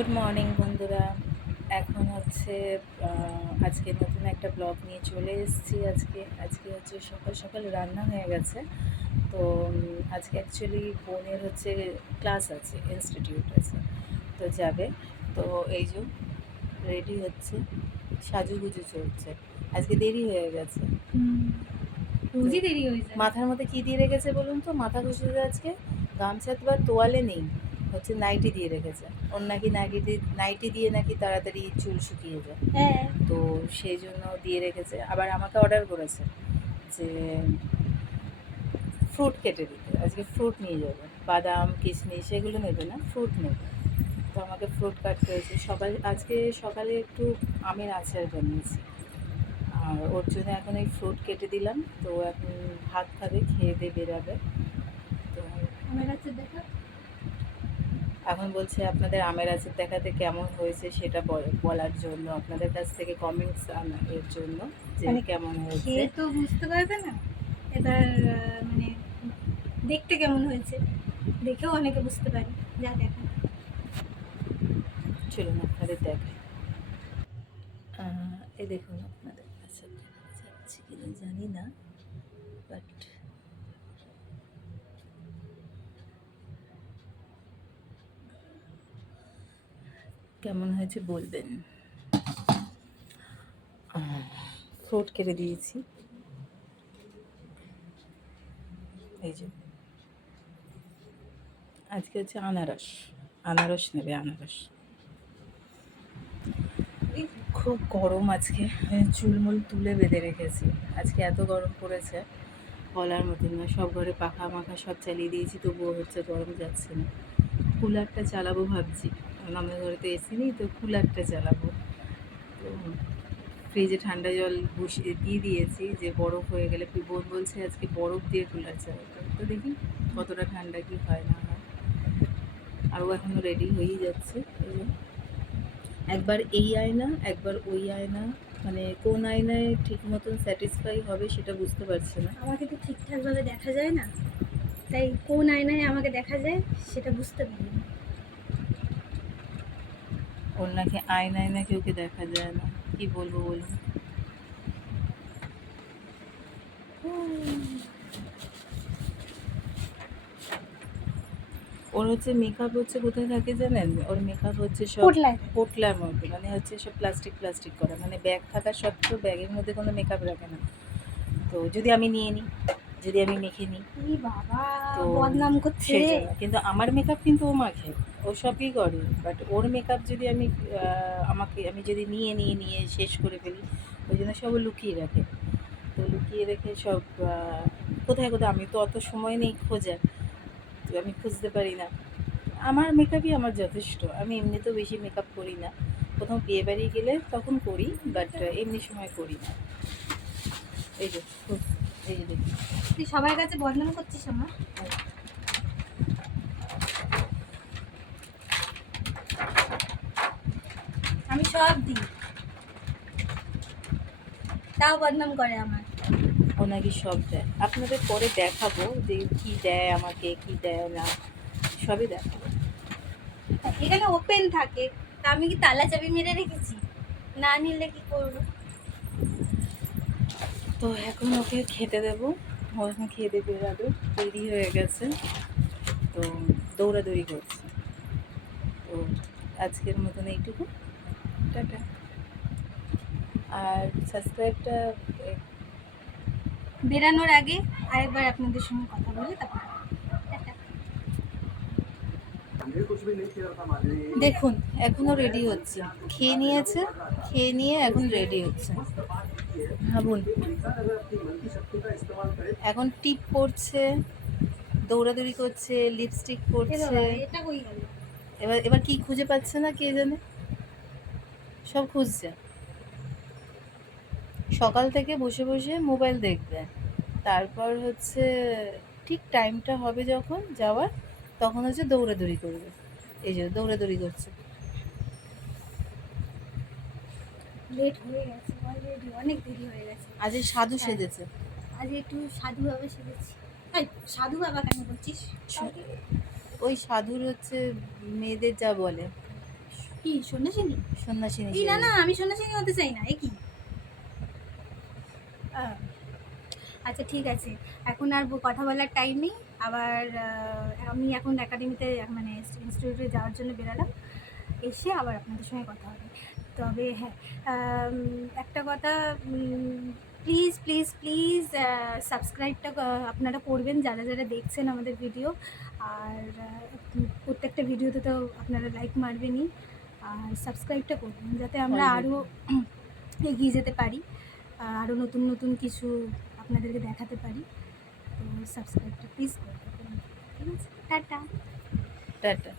Good morning বন্ধুরা। এখন হচ্ছে আজকে নতুন একটা ব্লগ নিয়ে চলে এসেছি। আজকে হচ্ছে সকাল সকাল রান্না হয়ে গেছে। তো আজকে অ্যাকচুয়ালি বোনের হচ্ছে ক্লাস আছে, ইনস্টিটিউট আছে, তো যাবে। তো এই যে রেডি হচ্ছে, সাজুগুজু চলছে। আজকে দেরি হয়ে গেছে। রোজই দেরি হয়ে যায়। মাথার মধ্যে কী দিয়ে রেখেছে বলুন তো? মাথা ঘষে আজকে গামছা তো আর তোয়ালে নেই, হচ্ছে নাইটি দিয়ে রেখেছে। ওর নাকি নাইটি দিয়ে নাকি তাড়াতাড়ি চুল শুকিয়ে যায়। হ্যাঁ, তো সেই জন্য দিয়ে রেখেছে। আবার আমাকে অর্ডার করেছে যে ফ্রুট কেটে দিতে। আজকে ফ্রুট নিয়ে যাবে, বাদাম কিশমিশ এগুলো নেবে না, ফ্রুট নেবে। তো আমাকে ফ্রুট কাটতে হয়েছে। আজকে সকালে একটু আমের আচার বানিয়েছি, আর ওর জন্য এখন এই ফ্রুট কেটে দিলাম। তো এখন ভাত খাবে, খেয়ে দিয়ে বেরাবে। তো আমার কাছে দেখা। এখন বলছে আপনাদের আমের আচার দেখাতে কেমন হয়েছে সেটা বলার জন্য, আপনাদের কাছ থেকে কমেন্টস এর জন্য যে মানে কেমন হয়েছে। খেয়ে তো বুঝতে পারবে না। এবার মানে দেখতে কেমন হয়েছে, দেখেও অনেকে বুঝতে পারে। যা দেখা। চলুন আপনাদের দেখাই। এই দেখুন, আপনাদের কাছে দেখা যাচ্ছে কিনা জানি না, বাট কেমন হয়েছে বলবেন। ফ্রুট কেটে দিয়েছি, এই যে আজকে হচ্ছে আনারস। আনারস নেবে, আনারস। খুব গরম আজকে, চুলমুল তুলে বেঁধে রেখেছি। আজকে এত গরম পড়েছে বলার মতন না। সব ঘরে পাখা মাখা সব চালিয়ে দিয়েছি, তবুও হচ্ছে গরম যাচ্ছে না। কুলারটা চালাবো ভাবছি, কারণ আমাদের ঘরে তো এসি নেই, তো কুলারটা চালাবো। তো ফ্রিজে ঠান্ডা জল বসিয়ে দিয়ে দিয়েছি, যে বরফ হয়ে গেলে বোন বলছে আজকে বরফ দিয়ে কুলার চালাতে। তো দেখি কতটা ঠান্ডা কি হয় না হয়। আর ও এখনও রেডি হয়েই যাচ্ছে। এই যে একবার এই আয়না একবার ওই আয়না, মানে কোন আয়নায় ঠিক মতন স্যাটিসফাই হবে সেটা বুঝতে পারছি না। আমাকে তো ঠিকঠাকভাবে দেখা যায় না, তাই কোন আয়নায় আমাকে দেখা যায় সেটা বুঝতে পারি না। ওর নাকি আয়নায় নাকি ওকে দেখা যায় না, কি বলবো বলুন। ওর হচ্ছে মেকআপ হচ্ছে কোথায় থাকে জানেন? ওর মেকআপ হচ্ছে সব পোটলায় পোটলার মধ্যে, মানে হচ্ছে সব প্লাস্টিক প্লাস্টিক করা, মানে ব্যাগ থাকা সত্ত্বেও ব্যাগের মধ্যে কোনো মেকআপ রাখে না। তো যদি আমি নিয়ে নিই, যদি আমি মেখে নিই, কি বাবা, তো বদনাম করছে সেই রে। জন্য। কিন্তু আমার মেকআপ কিন্তু ও মাখে, ও সবই করে। বাট ওর মেকআপ যদি আমি যদি নিয়ে শেষ করে ফেলি, ওই জন্য সব ও লুকিয়ে রাখে। তো লুকিয়ে রেখে সব কোথায় কোথায়, আমি তো অত সময় নেই খোঁজার, তো আমি খুঁজতে পারি না। আমার মেকআপই আমার যথেষ্ট। আমি এমনিতেও বেশি মেকআপ করি না, কোথাও বিয়েবাড়ি গেলে তখন করি, বাট এমনি সময় করি না। এই যে এই যে দেখি। তুই সবার কাছে বদনাম করছিস আমার। আমি সব দিই, তাও বদনাম করে আমার। ও নাকি সব দেয়। আপনাদের পরে দেখাবো যে কী দেয় আমাকে, কী দেয় না, সবই দেখাবো। এখানে ওপেন থাকে, তা আমি কি তালা চাবি মেরে রেখেছি? না নিলে কি করবো? তো এখন ওকে খেতে দেবো, ও এখন খেয়ে দিয়ে বেরাবে, দেরি হয়ে গেছে। তো দৌড়াদৌড়ি করছে। তো আজকের মতন এইটুকু, টাটা। আর সাবস্ক্রাইবটা বেরানোর আগে আরেকবার আপনাদের সঙ্গে কথা বলে তারপর টাটা। দেখুন এখনও রেডি হচ্ছে, খেয়ে নিয়েছে, খেয়ে নিয়ে এখন রেডি হচ্ছে। ভাবুন, এখন টিপ পড়ছে, দৌড়াদৌড়ি করছে, লিপস্টিক এ পরছে। বাবা, এটা কই গেল? এবার এবার কি খুঁজে পাচ্ছে না কে জানে, সব খুঁজছে। সকাল থেকে বসে বসে মোবাইল দেখবে, তারপর হচ্ছে ঠিক টাইমটা হবে যখন যাওয়ার, তখন হচ্ছে দৌড়াদৌড়ি করবে। এই যে দৌড়াদৌড়ি করছে। লেট হয়ে গেছে অলরেডি, অনেক দেরি হয়ে গেছে। আজ এই সাধু হ্যাঁ, সেজেছে। আজ একটু সাধুভাবে সেরেছি। এই, সাধু বাবা কেন বলছিস? ওই সাধুর হচ্ছে মেয়েদের যা বলে, কি সন্ন্যাসিনী? সন্ন্যাসিনী এই না সেজে। না, আমি সন্ন্যাসিনী হতে চাই না। এ কি? আহ, আচ্ছা ঠিক আছে, এখন আর কথা বলার টাইম নেই। আবার আমি এখন একাডেমিতে মানে ইনস্টিটিউটে যাওয়ার জন্য বেরালাম, এসে আবার আপনাদের সঙ্গে কথা হবে। তবে হ্যাঁ, একটা কথা, প্লিজ প্লিজ প্লিজ সাবস্ক্রাইবটা আপনারা করবেন যারা যারা দেখছেন আমাদের ভিডিও। আর প্রত্যেকটা ভিডিওতে তো আপনারা লাইক মারবেনই, আর সাবস্ক্রাইবটা করবেন যাতে আমরা আরও এগিয়ে যেতে পারি, আরও নতুন নতুন কিছু আপনাদেরকে দেখাতে পারি। তো সাবস্ক্রাইবটা প্লিজ করে দেবেন। ঠিক আছে, টাটা। টাটা।